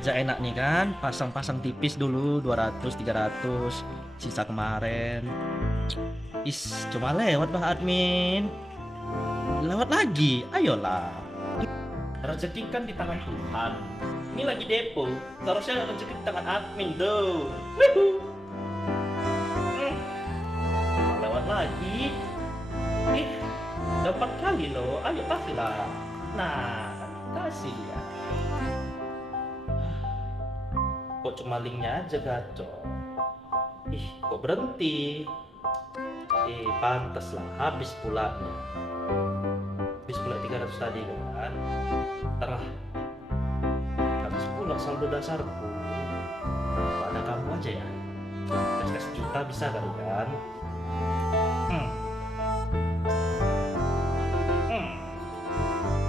kerja enak nih kan, pasang-pasang tipis dulu 200 300 sisa kemarin. Cuma lewat bah admin. Lewat lagi, ayolah. Rezeki kan di tangan Tuhan. Ini lagi depo, seharusnya rezeki di tangan admin tuh. Lewat lagi. Dapat kali loh, ayo kasihlah. Nah, kasih ya. Kok cuma linknya aja gacor? Kok berhenti? Pantas lah, habis pulanya. Habis pula 300 tadi kan. Terah. Habis pula saldo dasarku. Ada kamu aja ya. Tes juta bisa kan?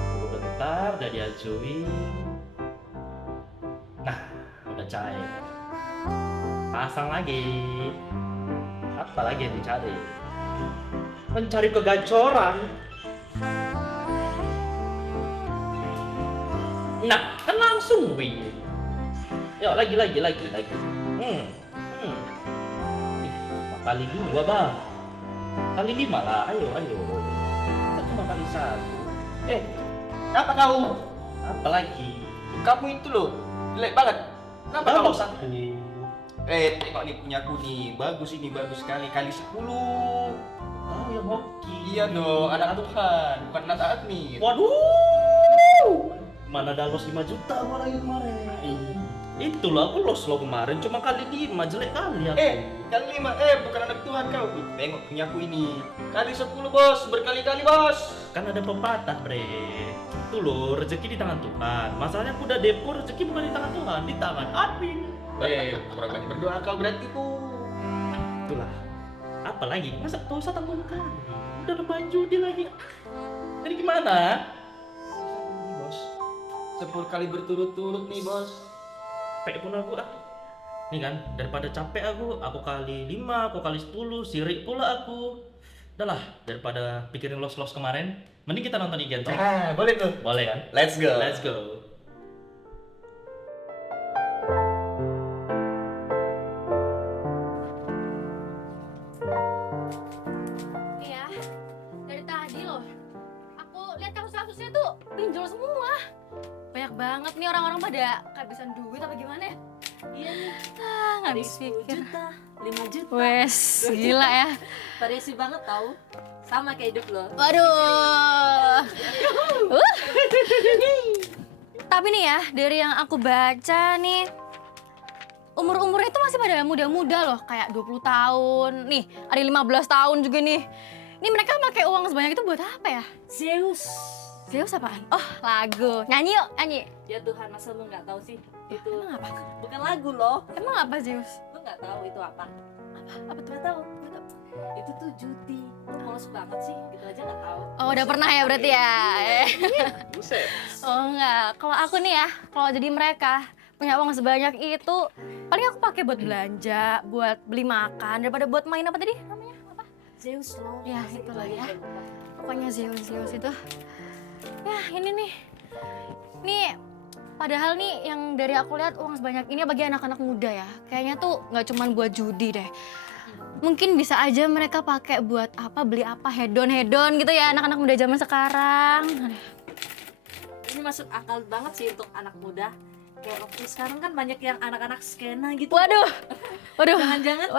Tunggu bentar, udah diajuin. Nah, udah cair. Pasang lagi. Apa lagi yang dicari? Mencari kegacoran. Nah, kan langsung win. Yuk, lagi. Kali 2 bang. Kali 5 lah, ayo. Kita cuma kali 1. Apa kau? Apa lagi? Kamu itu loh, jelek banget. Kenapa kau? Bagus aku. Tengok nih punyaku nih, bagus sekali, kali 10. Oh, yang hoki. Iya dong, anak Tuhan, bukan anak admin. Waduh, mana ada los 5 juta kemarin. Itulah aku los lo kemarin, cuma kali 5, jelek kali aku. Kali 5, bukan anak Tuhan kau. Tengok punyaku ini, kali 10 bos, berkali-kali bos. Kan ada pepatah bre. Itu loh, rezeki di tangan Tuhan. Masalahnya aku udah depo, rezeki bukan di tangan Tuhan, di tangan admin. Kurang banyak berdoa kau berarti tuh. Itulah. Apalagi, masa gak usah tanggung kali. Udah lebaran judi lagi. Jadi gimana? Bos, 10 kali berturut-turut nih bos. Capek pun aku Nih kan, daripada capek aku kali 5, aku kali 10, sirik pula aku. Udah lah, daripada pikirin los-los kemarin, mending kita nonton Igen Talk. Boleh tuh. Boleh kan? Let's go. Let's go. Ya, dari tadi loh, aku lihat kasus-kasusnya tuh pinjol semua. Banyak banget nih orang-orang pada kehabisan duit apa gimana ya? Iya nih, Nggak ada habis 10 pikir. juta, 5 juta. Wes, gila ya. Variasi banget tau. Sama kayak hidup lo. Waduh. Tapi nih ya, dari yang aku baca nih, umur-umurnya itu masih pada muda-muda loh, kayak 20 tahun. Nih, ada 15 tahun juga nih. Ini mereka pakai uang sebanyak itu buat apa ya? Zeus. Zeus apaan? Oh, lagu. Nyanyi yuk, nyanyi. Ya Tuhan, masa lu nggak tahu sih? Itu Emang apa? bukan lagu loh. Emang apa Zeus? Lu nggak tahu itu apa? Apa tuh? Nggak tahu. Itu tuh judi. Lu polos banget sih, gitu aja nggak tahu. Oh, udah pernah ya berarti ya? Buset. Oh enggak, kalau aku nih ya, kalau jadi mereka punya uang sebanyak itu, paling aku pakai buat belanja, buat beli makan, daripada buat main apa tadi namanya? Apa? Zeus loh. Ya, Pasti itulah itu ya. aja. Pokoknya Zeus itu. Ya, ini nih. Nih, padahal nih yang dari aku lihat uang sebanyak ini bagi anak-anak muda ya. Kayaknya tuh nggak cuman buat judi deh. Mungkin bisa aja mereka pakai buat apa, beli apa, hedon gitu ya anak-anak muda zaman sekarang. Ini masuk akal banget sih untuk anak muda. Kayak waktu sekarang kan banyak yang anak-anak skena gitu. Waduh, Jangan-jangan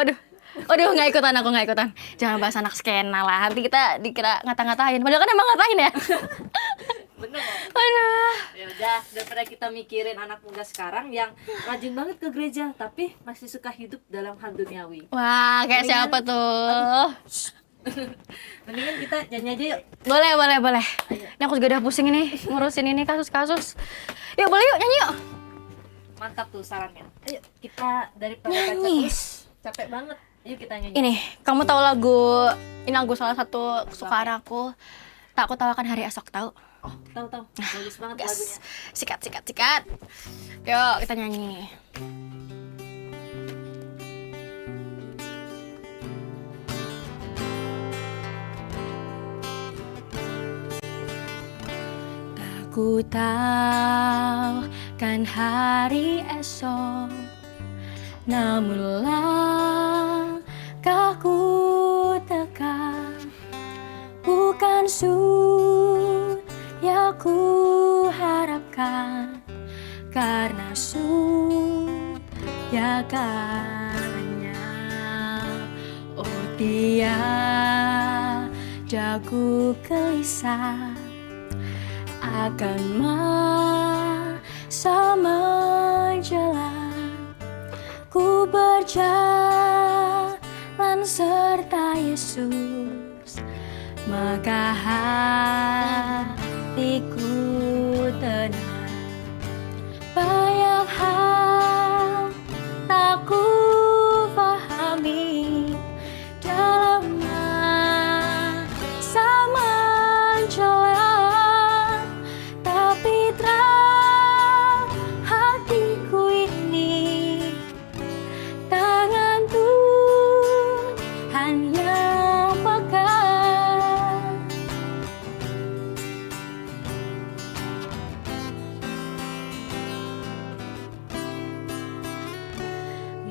waduh, nggak ikutan aku, nggak ikutan. Jangan bahas anak skena lah, nanti kita dikira ngata-ngatain. Padahal kan emang ngatain ya. bener nggak? Aduh. Ya udah, daripada kita mikirin anak muda sekarang yang rajin banget ke gereja tapi masih suka hidup dalam hal duniawi. Wah, kayak Mendingan- siapa tuh? Mendingan kita nyanyi aja yuk. Boleh. Ini aku juga udah pusing ini ngurusin ini kasus-kasus. Yuk, boleh yuk nyanyi yuk. Mantap tuh sarannya. Ayo kita daripada baca Nyanyi. terus capek banget. Yuk kita nyanyi. Ini, kamu tahu ini lagu salah satu kesukaan aku. Tak aku tawakan hari esok, tahu? Tahu. Bagus banget lagunya. Sikat. Yuk, kita nyanyi. Tak Aku tahu kan hari esok, namun langkahku tekan, bukan yang ku harapkan, karena karena oh tiadaku gelisah akan masa menjelang, ku berjalan serta Yesus, maka hatiku tenang. Banyak hal tak ku pahami dalam masa menjelang, tapi terang hatiku ini tangan Tuhan yang pegang.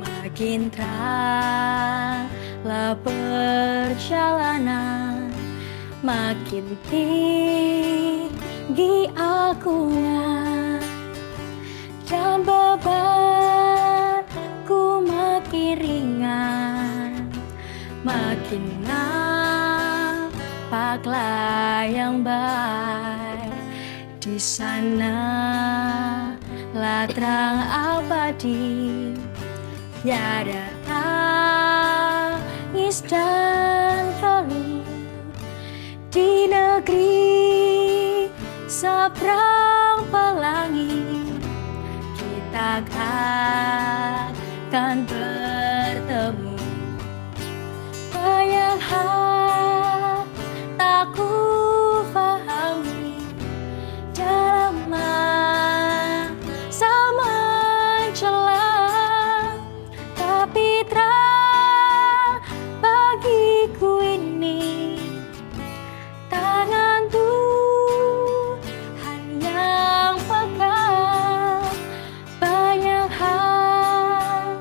Makin teranglah perjalanan, makin tinggi akungan, dan bebanku makin ringan, makin nampaklah yang baik. Di sana lah terang abadi, tiada tangis dan keluh. Di negeri seberang pelangi, kita akan bertemu. Banyak hal tak ku pahami dalam masa menjelang, tapi terang bagiku ini tangan Tuhan yang pegang. Banyak hal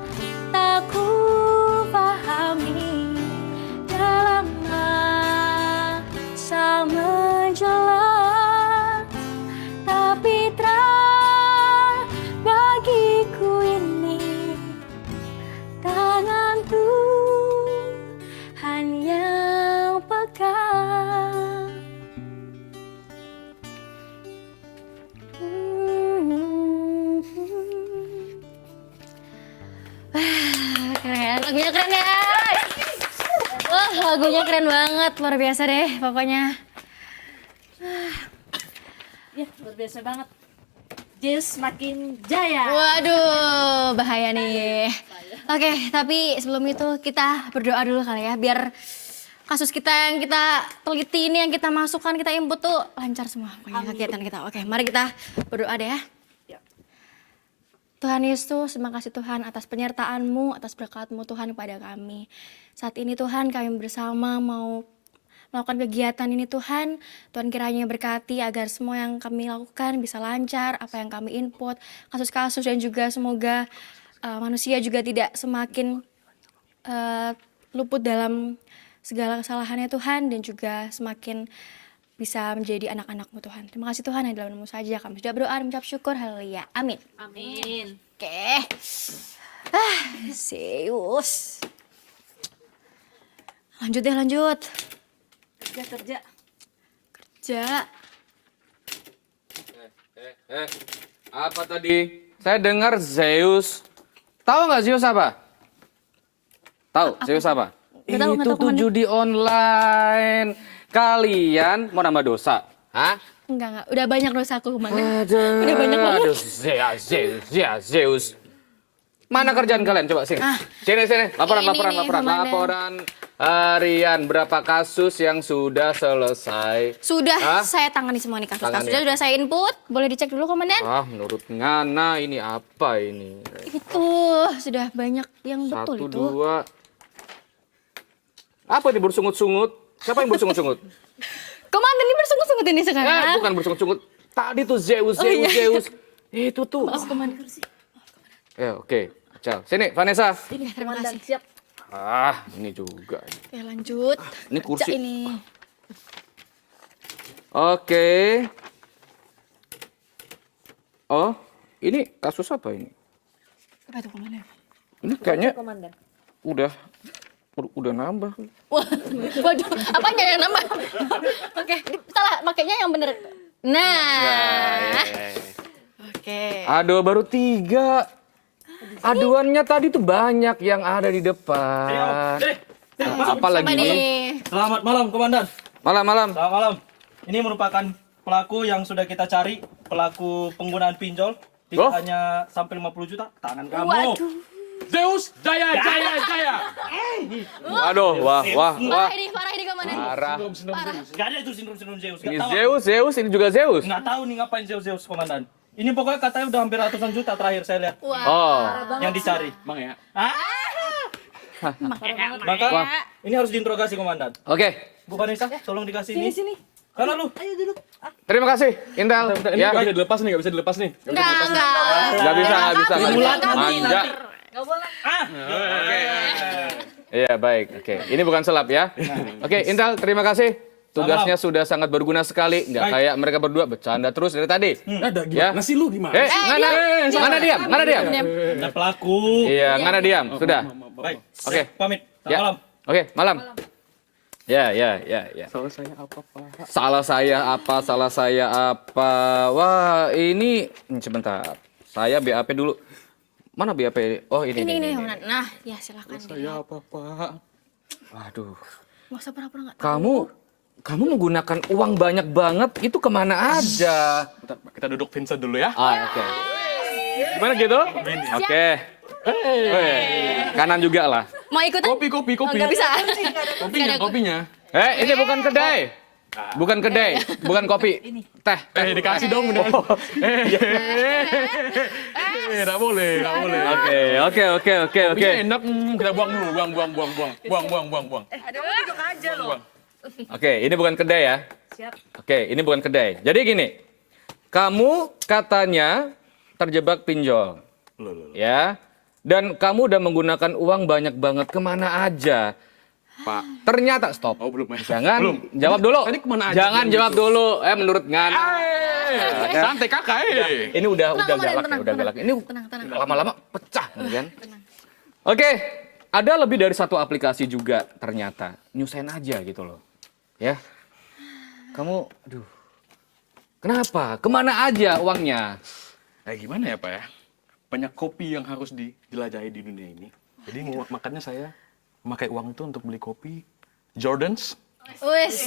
tak ku pahami dalam masa menjelang, tapi terang bagiku ini tangan Tuhan yang pegang. Keren, lagunya keren ya. Wah, lagunya keren banget, luar biasa deh pokoknya. Ya, luar biasa banget. Zeus makin jaya. Waduh, bahaya nih. Oke, tapi sebelum itu kita berdoa dulu kali ya, biar kasus kita yang kita teliti ini, yang kita masukkan, kita input tuh lancar semua pokoknya kegiatan kita. Oke, mari kita berdoa deh ya. Tuhan Yesus, terima kasih Tuhan atas penyertaan-Mu, atas berkat-Mu Tuhan kepada kami. Saat ini Tuhan kami bersama mau melakukan kegiatan ini Tuhan. Tuhan kiranya berkati agar semua yang kami lakukan bisa lancar, apa yang kami input, kasus-kasus, dan juga semoga manusia juga tidak semakin luput dalam segala kesalahannya Tuhan, dan juga semakin bisa menjadi anak-anak-Mu Tuhan. Terima kasih Tuhan, hanya dalam nama-Mu saja kami sudah berdoa dan mengucap syukur. Haleluya. Amin. Amin. Oke. Zeus. Lanjut deh, lanjut. Kerja. Ja. Apa tadi? Saya dengar Zeus. Tahu nggak Zeus apa? Tahu Zeus apa? Nggak tahu, Itu tuh kemana? judi online. Kalian mau nambah dosa? Hah? Enggak. Udah banyak dosaku kemana. Aduh, Udah banyak banget. aduh, Zeus. Mana kerjaan kalian? Coba sini. Sini. Laporan. Ini nih, Komandan. Laporan harian. Berapa kasus yang sudah selesai? Sudah Hah? saya tangani semua nih kasus-kasusnya. Tangani. Sudah saya input. Boleh dicek dulu Komandan. Menurut Ngana ini apa ini? Itu sudah banyak yang betul Satu, itu. dua. Apa ini bersungut-sungut? Siapa yang bersungut-sungut? Komandan ini bersungut-sungut ini sekarang. Bukan bersungut-sungut. Tadi tuh Zeus. Itu tuh. Maaf Komandan. Ya, oke. Cal, sini Vanessa. Ini terima Komandan kasih. siap. Ini juga. Oke, lanjut. Ini kursi. Cak ini. Oke. Oh, ini kasus apa ini? Apa itu komandan? Ini kayaknya Komandan. udah nambah. Wah, waduh, apanya yang nambah? Oke, salah, makanya yang bener. Nah, oke. Aduh, baru 3. Aduannya tadi tuh banyak yang ada di depan. Apa lagi Apa nih? nih? Selamat malam, Komandan. Malam-malam. Selamat malam. Ini merupakan pelaku yang sudah kita cari, pelaku penggunaan pinjol. Tidak Oh. hanya sampai 50 juta, tangan kamu. Waduh, Zeus, jaya. Aduh, wah. parah ini komandan. Parah. Gak ada itu sindrom Zeus. Ini Gak tahu. Zeus, ini juga Zeus. Nggak tahu nih ngapain Zeus, Komandan. Ini pokoknya katanya udah hampir ratusan juta terakhir saya lihat Wah, Oh, yang dicari. Bang ya. Maka Wah. ini harus diinterogasi, Komandan. oke. Bu Vanessa, tolong dikasih Sini ini. sini. Karena lu. Ayo duduk. Terima kasih, Intel. Ini Ya, nggak bisa dilepas nih, nggak bisa dilepas nih. enggak. nggak bisa. Dimulat nanti, Manja. Nggak boleh. Iya, baik. Oke, ini bukan selap ya. Oke, Intel, terima kasih. Tugasnya sudah sangat berguna sekali. Nggak Baik. kayak mereka berdua bercanda terus dari tadi. Ada Ya. gimana sih lu gimana? Ngana diam. Ada pelaku. Iya, ngana diam. Sudah. Baik. Oke. Pamit. Selamat Ya. malam. Oke, malam. Ya. Salah saya apa, Pak? Salah saya apa? Wah, ini sebentar. Saya BAP dulu. Mana BAP? Oh, ini. Ini komandan. Nah, ya silakan. Saya apa, Pak? Waduh. Nggak usah pura-pura nggak tahu. Kamu menggunakan uang banyak banget itu kemana aja? Bentar, Pak, kita duduk Vincent dulu ya. Oke. Gimana gitu? Oke. Kanan juga lah. Mau ikutan? Kopi. Nggak bisa. Kopinya. Ini bukan kedai. Bukan kedai, bukan kopi. Teh. Dikasih dong udah. Nggak boleh. Oke. Enak, kita buang dulu, buang. Oke, ini bukan kedai ya. Siap. Oke, ini bukan kedai. Jadi gini, kamu katanya terjebak pinjol, Loh. ya. Dan kamu udah menggunakan uang banyak banget kemana aja. Pak. Ternyata stop. Oh, belum ya. Jangan Belum. jawab dulu. Tadi kemana aja Jangan belum jawab gitu? dulu. Menurut Ngana. Santai kakak. Ini udah Tenang, galak ya, tenang, udah tenang. galak. Ini Tenang. lama-lama pecah kan. Oke, ada lebih dari satu aplikasi juga ternyata. Nyusahin aja gitu loh. Ya. Kamu, aduh. Kenapa? Kemana aja uangnya? Gimana ya, Pak ya? Banyak kopi yang harus dijelajahi di dunia ini. Jadi makanya saya memakai uang itu untuk beli kopi Jordans, Wes.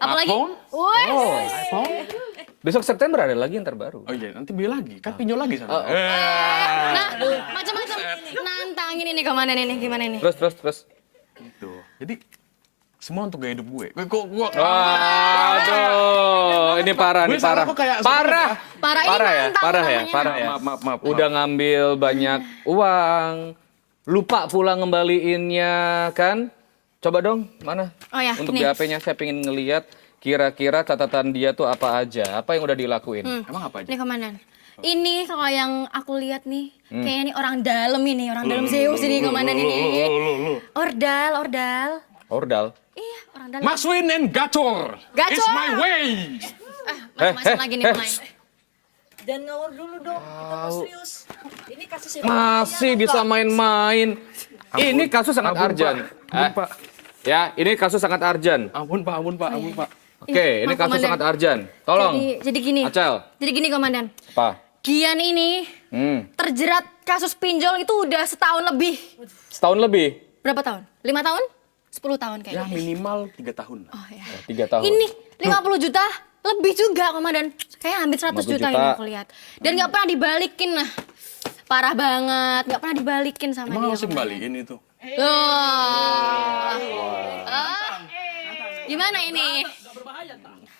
Apalagi? iPhone. Wes. Oh, iPhone. besok September ada lagi yang terbaru. Oh iya, nanti beli lagi. Kan pinjol lagi sana. Nah, macam-macam. Nantangin ini komandan ini gimana ini? Terus. Gitu. Jadi semua untuk gaya hidup gue. Kok gua Waduh, ini parah nih, Gue salah parah. kok kayak Parah. Parah ini Parah ya, mantap parah ya, namanya. parah ya. maaf. Udah ngambil banyak uang, lupa pula ngembaliinnya kan? Coba dong, mana? Oh ya, Untuk ini. BAP-nya saya pengen ngeliat kira-kira catatan dia tuh apa aja, apa yang udah dilakuin. Emang apa aja? Ini komandan. Ini kalau yang aku lihat nih, kayaknya ini orang dalam ini, orang dalam Zeus ini komandan ini. Ordal. Ordal. Iya, orang dalam. Maxwin and Gacor. Gacor! It's my way. Masuk lagi nih pemain. Jangan ngawur dulu dong. Kita mau serius. Ini kasusnya Masih bisa main-main. Ini kasus sangat Ampun, urgent. Pak. Ampun, Pak. Ya, ini kasus sangat urgent. Ampun, Pak. Oke, ini Maaf, kasus Komandan. sangat urgent. Tolong, Jadi gini. Acel. Jadi gini komandan. Apa? Gian ini terjerat kasus pinjol itu udah setahun lebih. Setahun lebih? Berapa tahun? 5 tahun? 10 tahun Ya kayaknya. minimal 3 tahun. Oh ya. 3 tahun. Ini 50 juta lebih juga komandan. Kayak hampir 100 50 juta juta. ini aku lihat. Dan nggak pernah dibalikin nah. Parah banget, nggak pernah dibalikin sama Emang dia. harus komandan. kembaliin itu? Loh. Gimana ini?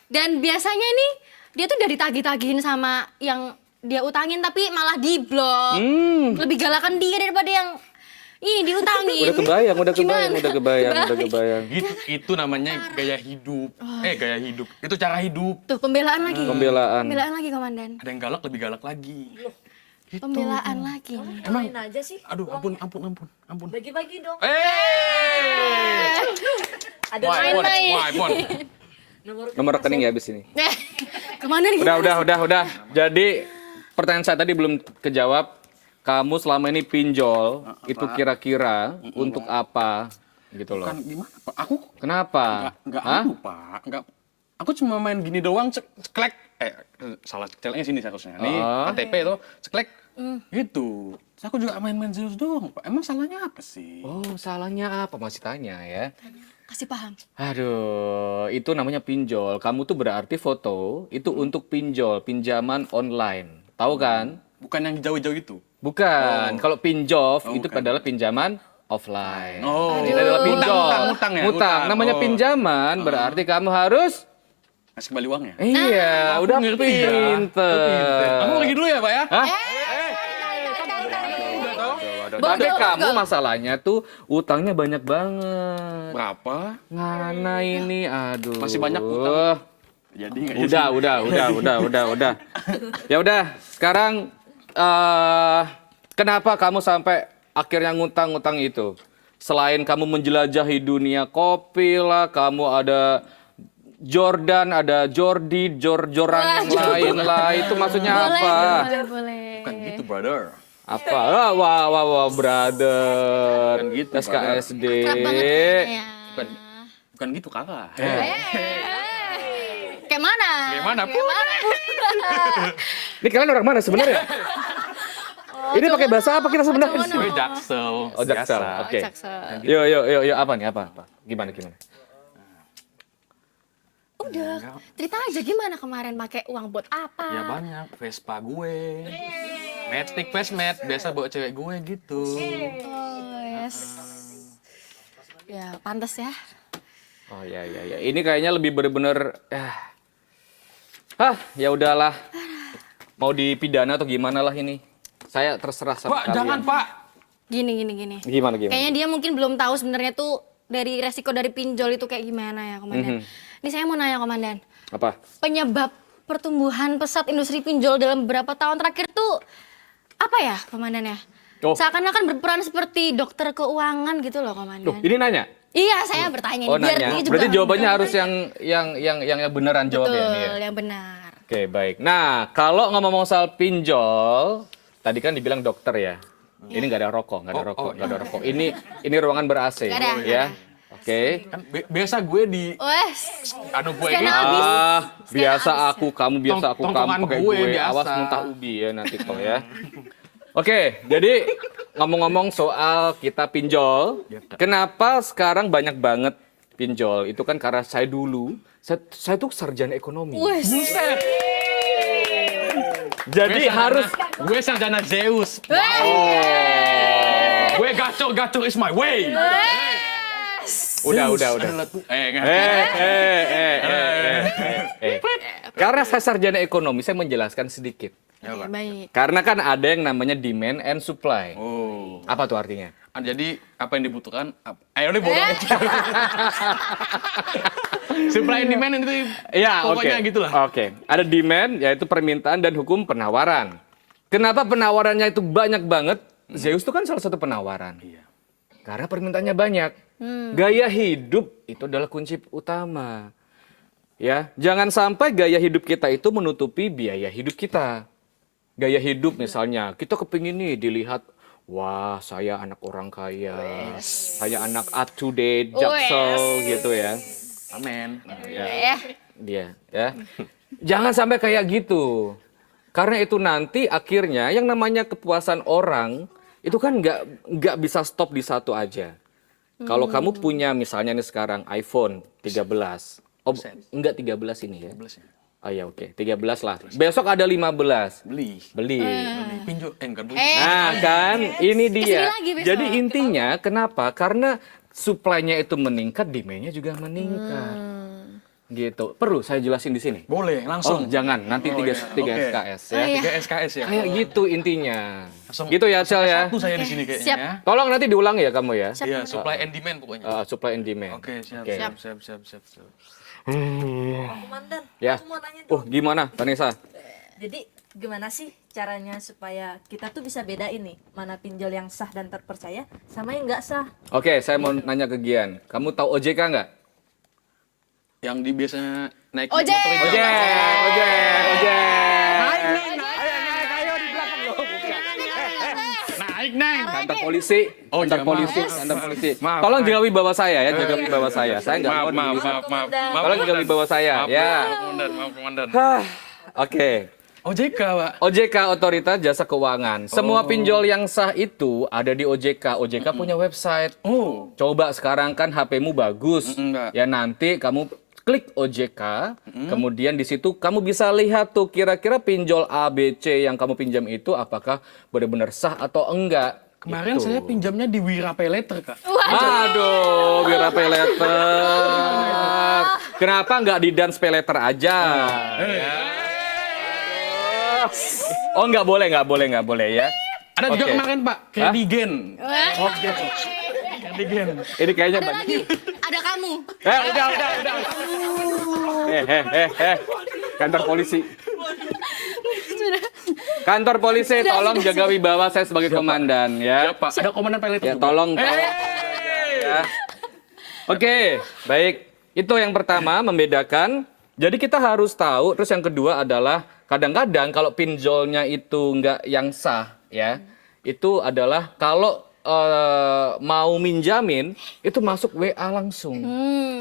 Dan biasanya ini dia tuh udah ditagih-tagihin sama yang dia utangin tapi malah diblok. Lebih galakan dia daripada Ini diutangin. Udah kebayang, udah Gimana? kebayang. Gitu, itu namanya gaya hidup. Gaya hidup. Itu cara hidup. Tuh, pembelaan lagi. Pembelaan. Pembelaan lagi, Komandan. Ada yang galak, lebih galak lagi. Gitu. Pembelaan lagi. Emang- Main aja sih. Aduh, ampun. Bagi-bagi dong. Ada Wah, main. main. Wah, Ipon. Nomor rekening ya abis ini. Kemana nih? Udah. Jadi pertanyaan saya tadi belum kejawab. Kamu selama ini pinjol itu kira-kira untuk apa gitu loh? Bukan gimana, Pak? Aku Kenapa? Enggak Hah? anu, Pak. Enggak. Aku cuma main gini doang, ceklek. Salah celeknya sini seharusnya. Nih, Oh. KTP itu ceklek. Gitu. Terus aku juga main-main Zeus doang, Pak. Emang salahnya apa sih? Oh, salahnya apa? Masih tanya ya. Kasih paham. Aduh, itu namanya pinjol. Kamu tuh berarti foto itu untuk pinjol, pinjaman online. Tahu kan? Bukan yang jauh-jauh itu. Bukan. Kalau pinjol itu bukan. adalah pinjaman offline. Oh. Ini adalah pinjol. Utang ya? Utang. Namanya Oh. pinjaman berarti kamu harus Kasih kembali uangnya. iya, udah ngerti ya. pinter. Kamu pergi dulu ya, Pak ya? Hah? Tapi Bodoh, kamu bodoh. masalahnya tuh utangnya banyak banget. Berapa? Ngana ini, aduh. Masih banyak utang. Jadi nggak jadi. Udah. Ya udah, sekarang kenapa kamu sampai akhirnya ngutang-ngutang itu? Selain kamu menjelajahi dunia kopi lah, kamu ada Jordan, ada Jordi, Joran yang lain lah. Itu maksudnya apa? Boleh. Bukan gitu, brother. Apa? Wah, brother. Bukan gitu, SKSD. Akrab banget ya. Bukan gitu, Kakak. Kayak mana? Gimana, Bu? Ini kalian orang mana sebenarnya? Ini pakai bahasa apa kita sebenarnya? Gue Jaksel. Oh, Jaksel. biasa. Oke. Jaksel. Yuk, apa nih? Apa? Gimana? Udah, cerita aja gimana kemarin pakai uang buat apa? Ya banyak, Vespa gue. Matic Vesmet, biasa bawa cewek gue gitu. Oh, yes. Ya, pantas ya. Oh ya. Ini kayaknya lebih bener-bener ya udahlah. Mau dipidana atau gimana lah ini. Saya terserah sama Pak, kalian. jangan, Pak. Gini. Gimana? Kayaknya dia mungkin belum tahu sebenarnya tuh dari resiko dari pinjol itu kayak gimana ya, Komandan. Ini saya mau nanya, Komandan. Apa? Penyebab pertumbuhan pesat industri pinjol dalam beberapa tahun terakhir tuh apa ya, Komandan ya? Oh. Seakan-akan berperan seperti dokter keuangan gitu loh, Loh, Komandan. ini nanya? Iya, saya bertanya Oh, nih, biar nanya. dia juga Berarti jawabannya harus yang beneran jawabnya betul, nih ya. yang benar. Oke, baik. Nah, kalau ngomong soal pinjol, tadi kan dibilang dokter ya. Ini nggak ada rokok. Ini ruangan ber-AC Nggak ada. ya. Oke. Kan biasa gue di Wes, anu gue Skena gitu. habis. Biasa aku, kamu Tongkongan pakai gue gue. biasa. Awas muntah ubi ya nanti kau ya. Oke, jadi ngomong-ngomong soal kita pinjol, Ya, Kak. kenapa sekarang banyak banget pinjol? Itu kan karena saya dulu, saya tuh sarjana ekonomi. wes. Jadi harus Gue sarjana Zeus. Gue gacor is my way. udah. Adalah enggak. Karena saya sarjana ekonomi, saya menjelaskan sedikit. Ya, Pak. Baik. Karena kan ada yang namanya demand and supply. Oh. Apa tuh artinya? Jadi apa yang dibutuhkan? Ayo nih bodoh. Supply and demand itu Ya, pokoknya oke. gitulah. Oke. Ada demand, yaitu permintaan dan hukum penawaran. Kenapa penawarannya itu banyak banget? Zeus itu kan salah satu penawaran. Iya. Karena permintaannya banyak. Gaya hidup itu adalah kunci utama. Ya, jangan sampai gaya hidup kita itu menutupi biaya hidup kita. Gaya hidup misalnya, kita kepingin nih dilihat, wah saya anak orang kaya, saya anak up to date, Jaksel gitu ya. Amin. Ya. Dia ya. Jangan sampai kayak gitu. Karena itu nanti akhirnya yang namanya kepuasan orang itu kan nggak bisa stop di satu aja. Kalau kamu punya misalnya nih sekarang iPhone 13. Oh, enggak 13 ini ya. 13 ya. Oh ya oke, 13 lah. Besok ada 15. Beli. Beli. Pinjol enggak beli. Nah kan, ini dia. Kesini lagi besok. Jadi intinya kenapa? Karena supply-nya itu meningkat, demand-nya juga meningkat. Gitu. Perlu saya jelasin di sini? Boleh, Oh, langsung. jangan. Nanti Oh, 3 iya. Oke. SKS Oh, ya. iya. 3 SKS ya. Kayak gitu intinya. Langsung Gitu ya, Cel ya. Satu saya di sini kayaknya Siap. ya. Tolong nanti diulang ya kamu ya. Siap. Iya, supply and demand pokoknya. Supply and demand. Oke, siap, Oke. siap. Komandan, Ya. aku mau nanya Oh, dong. gimana, Vanessa? Jadi gimana sih caranya supaya kita tuh bisa bedain nih mana pinjol yang sah dan terpercaya sama yang nggak sah? Oke, saya mau nanya ke Gian. Kamu tahu OJK nggak? Yang di biasanya naik Ojek! motor itu. Ojek. Naik, Neng. Kantor polisi, Oh, kantor iya, polisi, maaf. kantor polisi. Maaf, Tolong maaf. jaga wibawa saya ya, jaga wibawa saya. Saya nggak mau Maaf. Tolong jaga wibawa saya, ya. Maaf, Komandan. Oke. OJK, Pak. OJK Otoritas Jasa Keuangan. Semua pinjol yang sah itu ada di OJK. OJK punya website. Oh, Coba sekarang kan HP-mu bagus. Enggak. Ya nanti kamu klik OJK, kemudian di situ kamu bisa lihat tuh kira-kira pinjol ABC yang kamu pinjam itu apakah benar-benar sah atau enggak. kemarin Gitu. saya pinjamnya di Wira Pay Letter, Kak. Aduh, Wira Pay Letter. Kenapa nggak di Dance Pay Letter aja? Oh, nggak boleh ya. Ada juga Oke. kemarin, Pak, Kredigen. Oke. Kredigen. Ini kayaknya Ada lagi, ada kamu. udah. Kantor polisi. Kantor polisi, tolong jaga wibawa saya sebagai komandan Ya, ya. Pak. Ada Komandan Pay Letter Ya, juga. tolong. Ya. Oke, baik. Itu yang pertama membedakan. Jadi kita harus tahu. Terus yang kedua adalah kadang-kadang kalau pinjolnya itu nggak yang sah, ya, itu adalah kalau mau minjamin itu masuk WA langsung.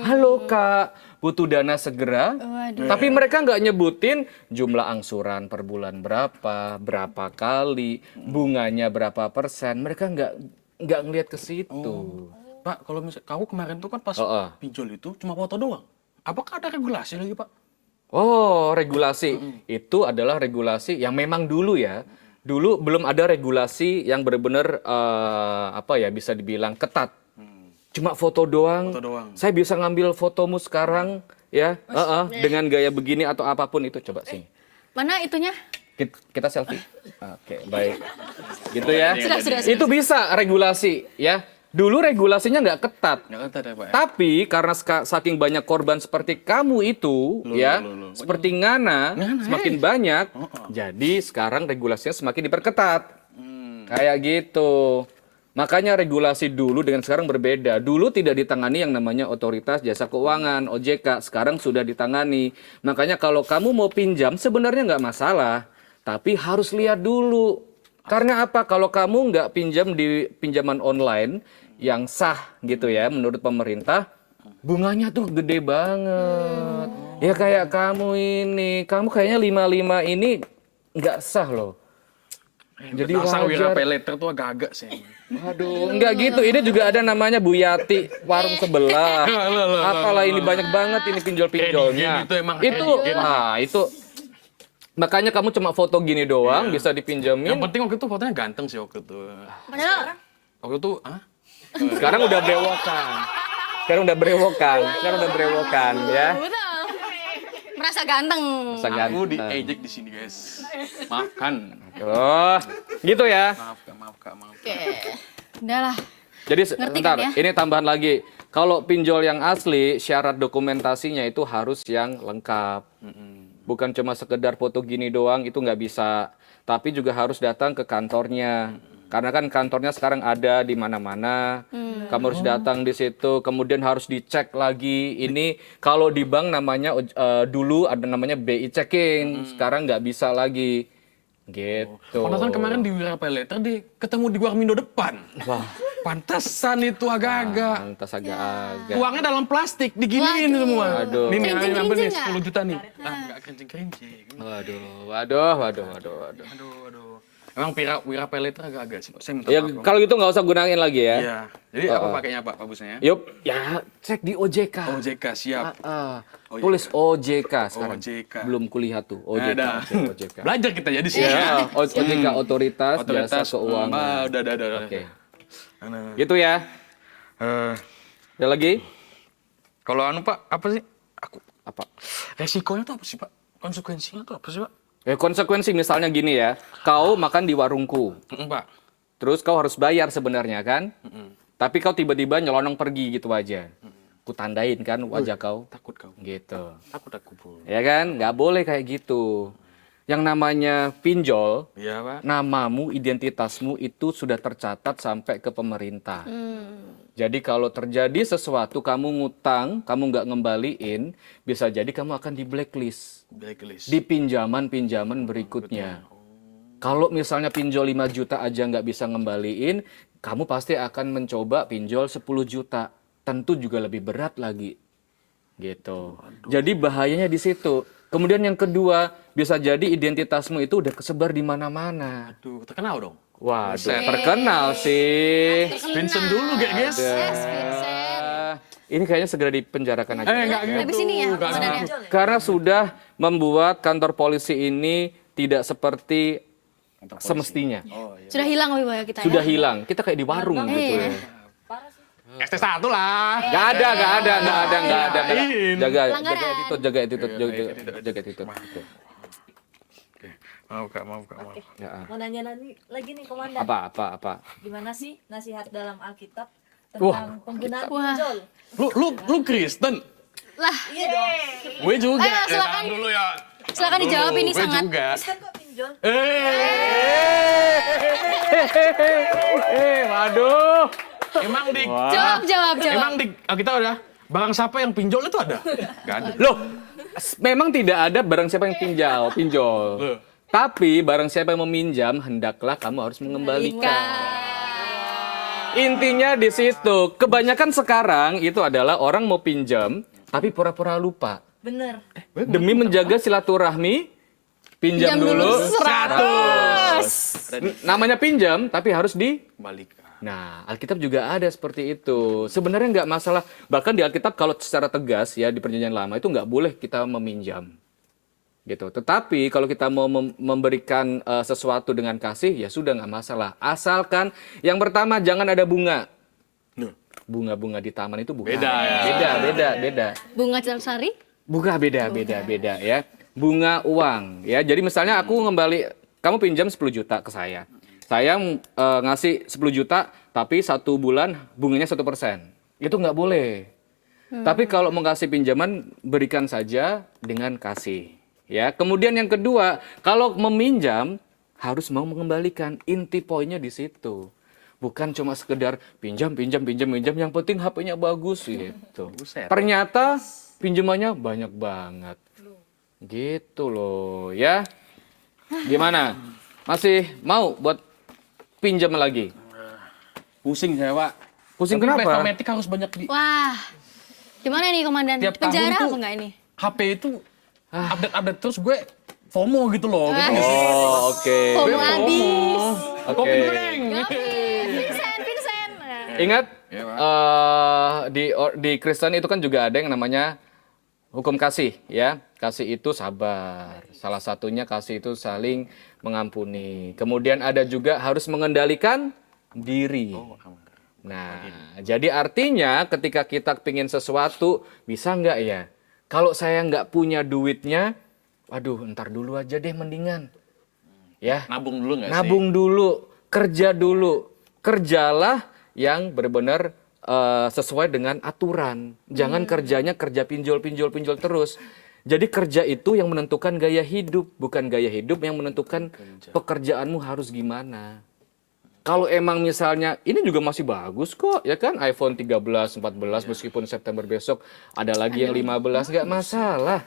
Halo Kak, butuh dana segera. Waduh. Tapi mereka nggak nyebutin jumlah angsuran per bulan berapa kali, bunganya berapa persen. Mereka nggak ngelihat ke situ. Pak, kalau misalnya kamu kemarin tuh kan pas Oh. pinjol itu cuma foto doang. Apakah ada regulasi lagi, Pak? Oh, regulasi. Itu adalah regulasi yang memang dulu ya. Dulu belum ada regulasi yang benar-benar apa ya bisa dibilang ketat. Cuma foto doang. Foto doang. Saya bisa ngambil fotomu sekarang ya, dengan gaya begini atau apapun itu coba sini. Mana itunya? Kita selfie. Oke, baik. Gitu ya. Sudah. Itu bisa regulasi ya. Dulu regulasinya nggak ketat. Nggak kata deh, Pak. Ya? Tapi karena saking banyak korban seperti kamu itu, ya, Loh. seperti Ngana, semakin banyak, jadi sekarang regulasinya semakin diperketat. Kayak gitu. Makanya regulasi dulu dengan sekarang berbeda. Dulu tidak ditangani yang namanya Otoritas Jasa Keuangan, OJK. Sekarang sudah ditangani. Makanya kalau kamu mau pinjam, sebenarnya nggak masalah. Tapi harus lihat dulu. Karena apa? Kalau kamu nggak pinjam di pinjaman online yang sah gitu ya, menurut pemerintah, bunganya tuh gede banget. Ya kayak kamu ini, kamu kayaknya 55 ini nggak sah loh. Jadi Asal Wira Pay wajar. Letter tuh agak-agak sih. Aduh, nggak gitu. Ini juga ada namanya Bu Yati, warung sebelah. Apalah ini banyak banget ini pinjol-pinjolnya. Kredigen itu emang Itu makanya kamu cuma foto gini doang bisa dipinjemin. Yang penting waktu itu fotonya ganteng sih waktu itu. Padahal Waktu itu, Sekarang udah berewokan ya. betul. Merasa ganteng. Bisa aku ganteng. diejek di sini, guys. Maafkan. Oh, gitu ya. Maaf, Kak. Oke. Udahlah. Jadi Ngerti bentar, kan ya? ini tambahan lagi. Kalau pinjol yang asli, syarat dokumentasinya itu harus yang lengkap. Bukan cuma sekedar foto gini doang, itu nggak bisa. Tapi juga harus datang ke kantornya. Karena kan kantornya sekarang ada di mana-mana. Kamu harus datang di situ, kemudian harus dicek lagi. Ini kalau di bank namanya dulu ada namanya BI checking, sekarang nggak bisa lagi. Gitu. Pantasan kemarin di Wira Pay Letter ketemu di Warmindo depan. Wah, Pantesan itu agak-agak. pantas agak-agak. Uangnya dalam plastik, diginiin semua. Waduh. Nih, ambil nih Kerincing-kerincing 10 juta nih. Enggak kerincing-kerincing. Waduh. Aduh. Emang Wira Pay Letter agak-agak sih, Pak. Saya minta Ya maaf. kalau gitu nggak usah gunain lagi ya. Iya. Jadi apa pakainya, Pak, bagusnya? Yup, ya cek di OJK. OJK, siap. OJK. Tulis OJK sekarang. OJK. Belum kulihat tuh OJK. Ada. cek OJK. Belajar kita jadi sih. Ya, OJK Otoritas Jasa Keuangan. Udah. Oke. Nah, Gitu ya. eh, Ada lagi? kalau Pak, apa sih? Apa? Resikonya tuh apa sih, Pak? Konsekuensinya tuh apa sih, Pak? Konsekuensi misalnya gini ya, kau makan di warungku, Pak. terus kau harus bayar sebenarnya kan? Tapi kau tiba-tiba nyelonong pergi gitu aja. Ku tandain kan wajah kau, Takut kau. gitu. Takut aku, Bu. Ya kan? Nggak boleh kayak gitu. Yang namanya pinjol, Iya, Pak. namamu, identitasmu itu sudah tercatat sampai ke pemerintah. Jadi kalau terjadi sesuatu, kamu ngutang, kamu nggak ngembaliin, bisa jadi kamu akan di blacklist. Blacklist. Di pinjaman-pinjaman berikutnya. Kalau misalnya pinjol 5 juta aja nggak bisa ngembaliin, kamu pasti akan mencoba pinjol 10 juta. Tentu juga lebih berat lagi. Gitu. Jadi bahayanya di situ. Kemudian yang kedua, bisa jadi identitasmu itu udah kesebar di mana-mana. Aduh, terkenal dong. Waduh, terkenal sih. Vincent dulu, guys. Yes, Vincent. Ini kayaknya segera dipenjarakan aja. Enggak gitu. Habis ini ya, Enggak komandannya. gitu. Karena sudah membuat kantor polisi ini tidak seperti semestinya. Sudah hilang wibawa kita Sudah ya. hilang. Kita kayak di warung gitu Iya. ya. ST1 lah. Gak ada. Jaga Pelanggaran. attitude, jaga attitude. Maaf, Kak, maaf. Ya. Mau nanya lagi nih komandan. Apa? Gimana sih nasihat dalam Alkitab Wah, tentang penggunaan Wah. pinjol? Lu Kristen? Lah, Iya dong. Gue juga. Ayo, silakan. Tahan dulu ya. silakan dijawab ini Gue sangat. juga. Kristen kok pinjol? Waduh. Emang di Jawab. Emang di kita udah barang siapa yang pinjol itu ada? Gak ada. Loh, memang tidak ada barang siapa yang pinjol. Loh. Tapi barang siapa yang meminjam, hendaklah kamu harus mengembalikan. Intinya di situ. Kebanyakan sekarang itu adalah orang mau pinjam, tapi pura-pura lupa. Bener. Demi menjaga silaturahmi, pinjam dulu 100. Namanya pinjam, tapi harus di... Kembalikan. Nah, Alkitab juga ada seperti itu. Sebenarnya nggak masalah. Bahkan di Alkitab kalau secara tegas ya di Perjanjian Lama itu nggak boleh kita meminjam. Gitu. Tetapi kalau kita mau memberikan sesuatu dengan kasih ya sudah nggak masalah. Asalkan yang pertama jangan ada bunga. Loh. Bunga-bunga di taman itu bukan. Beda ya. Beda. Bunga Celsari? Bunga beda ya. Bunga uang ya. Jadi misalnya aku kamu pinjam 10 juta ke saya. Saya ngasih 10 juta, tapi 1 bulan bunganya 1%. Itu nggak boleh. Tapi kalau mau kasih pinjaman, berikan saja dengan kasih. Ya. Kemudian yang kedua, kalau meminjam, harus mau mengembalikan. Inti poinnya di situ. Bukan cuma sekedar pinjam, yang penting HP-nya bagus gitu. Buset. Ternyata pinjamannya banyak banget. Gitu loh, ya. Gimana? Masih mau buat pinjam lagi? Pusing saya, Pak. Pusing Tapi kenapa? Metamatic harus banyak di Wah. Gimana nih komandan? tiap Penjara tahun tuh apa enggak ini? HP itu update terus gue FOMO gitu loh. Oh, oke. FOMO habis. Oke. Vincent. Ingat, Iya, Pak. di Kristen itu kan juga ada yang namanya hukum kasih, ya. Kasih itu sabar. Salah satunya kasih itu saling mengampuni. Kemudian ada juga harus mengendalikan diri. Nah, jadi artinya ketika kita pingin sesuatu, bisa nggak ya? Kalau saya nggak punya duitnya, waduh, ntar dulu aja deh mendingan. Ya, Nabung dulu nggak sih? nabung dulu, kerja dulu. Kerjalah yang benar-benar sesuai dengan aturan. Jangan kerjanya kerja pinjol terus. Jadi kerja itu yang menentukan gaya hidup, bukan gaya hidup yang menentukan pekerjaanmu harus gimana. Kalau emang misalnya ini juga masih bagus kok, ya kan? iPhone 13, 14 meskipun September besok ada lagi yang 15 nggak masalah.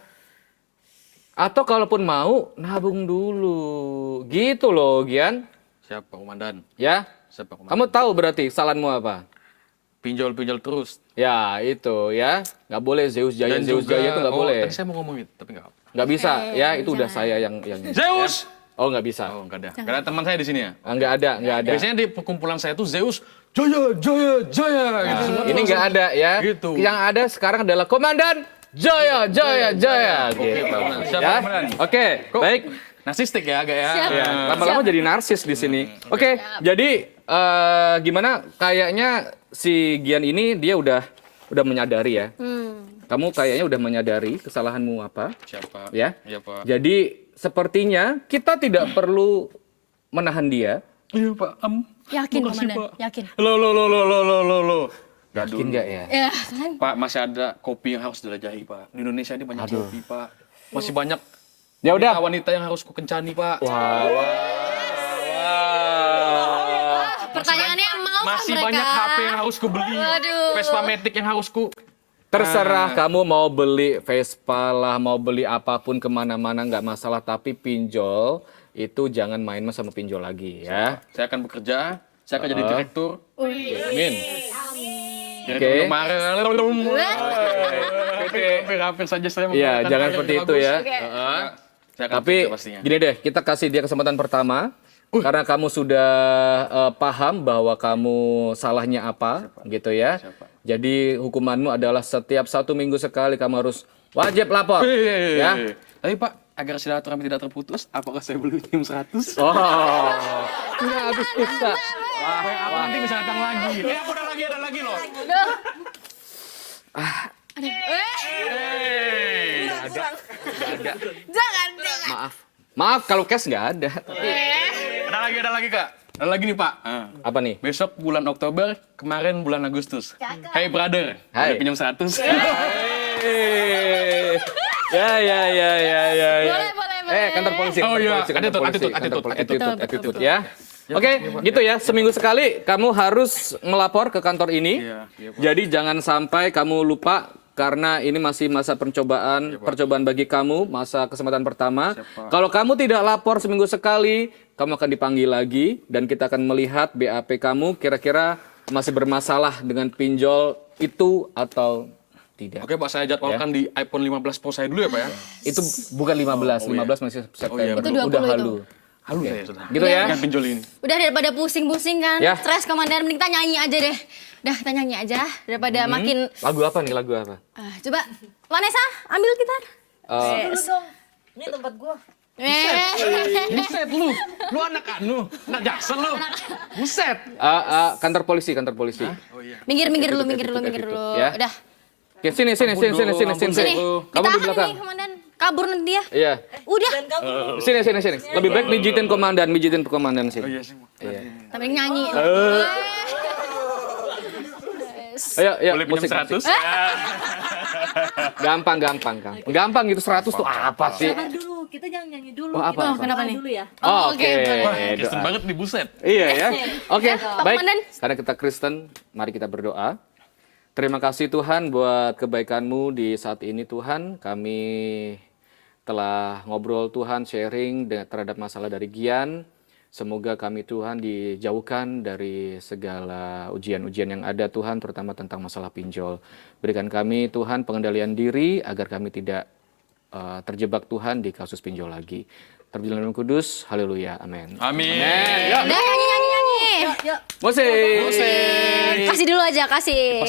Atau kalaupun mau nabung dulu. Gitu loh, Gian. Siapa komandan? Ya. Siapa komandan? Kamu tahu berarti kesalahanmu apa? Pinjol terus. Ya, itu ya. Nggak boleh Zeus Jaya itu nggak boleh. Tadi saya mau ngomong itu, tapi nggak. Nggak bisa. Ya, itu udah saya yang Zeus! Oh, nggak bisa. Oh, nggak ada. Nggak ada teman saya di sini ya? Nggak ada. Biasanya di perkumpulan saya tuh Zeus, Jaya, gitu. Nah, ini nggak ada ya. Gitu. Yang ada sekarang adalah Komandan Jaya. Gitu. Siapa Ya. komandan? Oke, baik. Narsistik ya agak ya. Siap. Ya, lama-lama jadi narsis di sini. Oke, jadi gimana? Kayaknya si Gian ini dia udah menyadari ya. kamu kayaknya udah menyadari kesalahanmu apa, Siapa? ya. Iya, Pak. Jadi sepertinya kita tidak perlu menahan dia. Iya, Pak. Yakin, Makasih, Komandan? Pak. Yakin? Lo. Gak Yakin nggak ya? Ya, kan? Pak, masih ada kopi yang harus dijelajahi, Pak. Di Indonesia ini banyak kopi, Pak. Masih banyak Ya udah. wanita yang harus kukencani, Pak. Pertanyaannya mau kan Masih mereka? banyak HP yang harus kubeli. Waduh. Vespa Matic yang harus ku... Terserah kamu mau beli Vespa lah, mau beli apapun kemana-mana nggak masalah. Tapi pinjol itu jangan main sama pinjol lagi ya. Saya akan bekerja, saya akan jadi direktur. Amin. Direktur Oke. kemarin. Hampir saja saya Iya, mengatakan jangan yang seperti itu bagus. ya. Saya akan Tapi bekerja pastinya. gini deh, kita kasih dia kesempatan pertama. Karena kamu sudah paham bahwa kamu salahnya apa, gitu ya. Siapa? Jadi hukumanmu adalah setiap 1 minggu sekali kamu harus wajib lapor. Ya. Tapi Pak, agar silaturahmi tidak terputus, apakah saya boleh minjem 100? Oh, nggak habis bisa. Aku nanti bisa datang lagi. Ya, ada lagi loh. Jangan. Maaf kalau cash nggak ada. Ada lagi Kak. Ada lagi nih Pak. Apa nih? Besok bulan Oktober, kemarin bulan Agustus. Hey brother, Hai. boleh pinjam 100? Ya. Boleh. Kantor polisi. Oh, iya. Kantor polisi, Attitude. attitude, ya. Oke, gitu ya. Seminggu sekali kamu harus melapor ke kantor ini. Iya, Pak. Jadi jangan sampai kamu lupa karena ini masih masa percobaan bagi kamu, masa kesempatan pertama. Pak. Kalau kamu tidak lapor seminggu sekali, kamu akan dipanggil lagi dan kita akan melihat BAP kamu kira-kira masih bermasalah dengan pinjol itu atau tidak. Oke Pak, saya jadwalkan di iPhone 15 Pro saya dulu ya Pak ya. Itu bukan 15, 15 masih September. Itu 20 udah itu. halu. Halo saya sudah. Gitu ya. Dengan pinjol ini. Udah daripada pusing-pusing kan, Ya. stres Komandan, mending kita nyanyi aja deh. Udah, kita nyanyi aja daripada makin... Lagu apa nih? Lagu apa? Coba, Vanessa, ambil gitar. Dulu dong. Ini tempat gua. Buset lu anak anak jaksel lu. Buset. Kantor polisi. Oh iya. Minggir dulu. Ya. Udah. Oke, sini. Sini, Kamu di ditahan belakang. nih Komandan. Kabur nanti dia. Iya. Udah, Dan kamu Sini. Lebih baik mijitin komandan Oh sini. iya sih. Iya. sambil nyanyi. Ayo, Boleh musik. pinjam 100? Gampang, Kang. Gampang gitu 100 tuh apa sih? sabar dulu. Kita jangan nyanyi dulu. Oh, apa, Kita apa? Kenapa doa nih? dulu ya. Oh, Oke, Oke. boleh. Wah, Kristen banget nih buset. Iya ya. Oke, baik. Komandan. Karena kita Kristen, mari kita berdoa. Terima kasih Tuhan buat kebaikan-Mu di saat ini Tuhan. Kami telah ngobrol Tuhan, sharing terhadap masalah dari Gian. Semoga kami Tuhan dijauhkan dari segala ujian-ujian yang ada Tuhan, terutama tentang masalah pinjol. Berikan kami Tuhan pengendalian diri agar kami tidak terjebak Tuhan di kasus pinjol lagi. Terpujilah Roh Kudus, haleluya, amin. Amin. Udah, nyanyi. Yuk. Musik. Kasih dulu aja, kasih.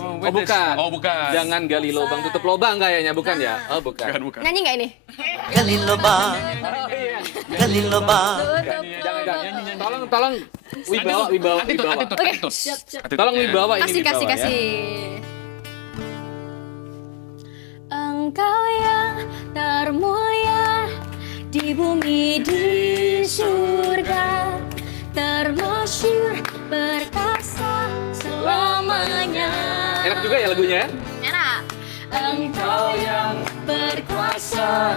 Oh bukan. Oh bukan. Jangan gali lubang tutup lubang kayaknya, bukan ya? Oh bukan. Bukan. Nyanyi nggak ini? gali lubang, gali lubang. Tolong wibawa. Attitude. Tolong wibawa ini. Kasih. wibawa, ya. Engkau yang termulia di bumi di surga, termasyur perkasa selamanya. Enak juga ya lagunya ya? Enak. Engkau yang berkuasa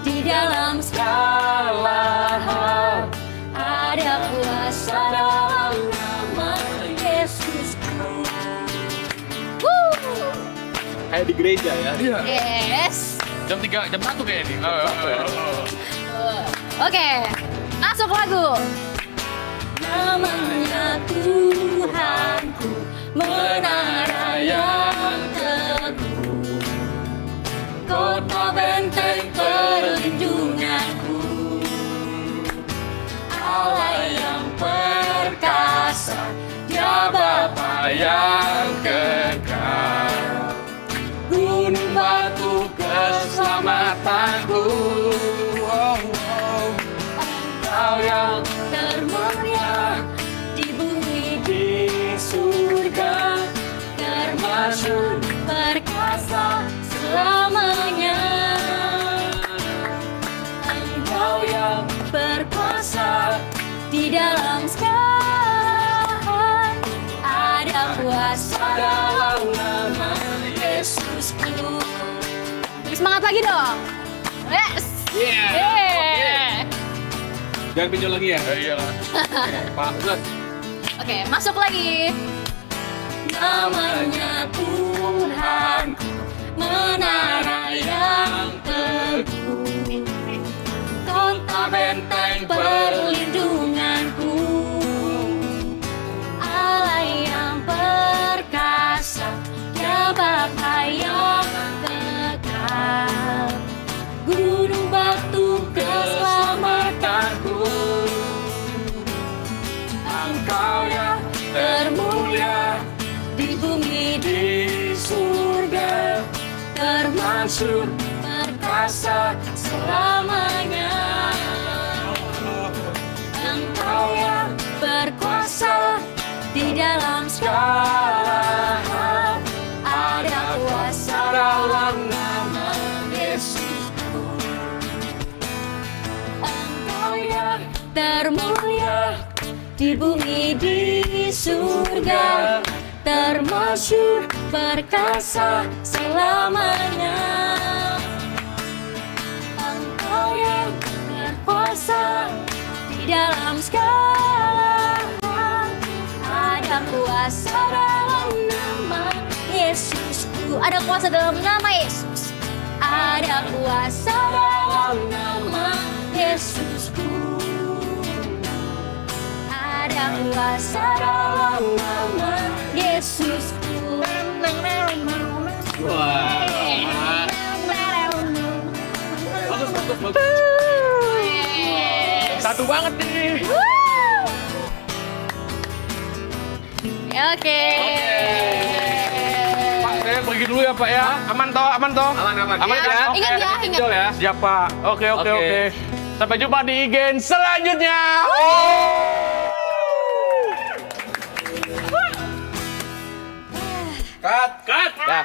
di dalam segala hal, ada kuasa dalam nama Yesusku. Kayak di gereja ya. Iya. Yes. Jam 1 kayak ini. Oke, masuk lagu. Namanya Tuhanku, menara yang teguh, kota benteng perlindunganku, Allah yang perkasa, Dia Bapa yang kekal, gunung batu keselamatanku. Kau yang termulia di bumi di surga, lagi dong. Yes. Yeah. Jangan pinjol lagi ya? Iya. Pak, terus. Oke, masuk lagi. Namanya Tuhan, menara yang teguh, kota benteng perlindunganku, Allah yang perkasa, Dia Bapa yang kekal, gunung batu keselamatanku, Engkau yang termulia di bumi di surga, termasuk perkasa selamanya. Engkau yang berkuasa di dalam segala hal, ada kuasa dalam nama Yesusku. Engkau yang termulia di bumi di surga, termasyur perkasa selamanya. Engkau yang berkuasa di dalam segala hal, ada kuasa dalam nama Yesusku. Ada kuasa dalam nama Yesus. Ada kuasa dalam nama Yesusku. Ada kuasa dalam nama Yesusku. Wah. Bagus. Satu banget nih. Oke. Pak, saya pergi dulu ya Pak ya. Aman toh? Aman. Aman ya? Ingat ya, ingat. Pinjol ya? Siap Pak. Oke. Oke. Sampai jumpa di Igen selanjutnya. Cut. Ya.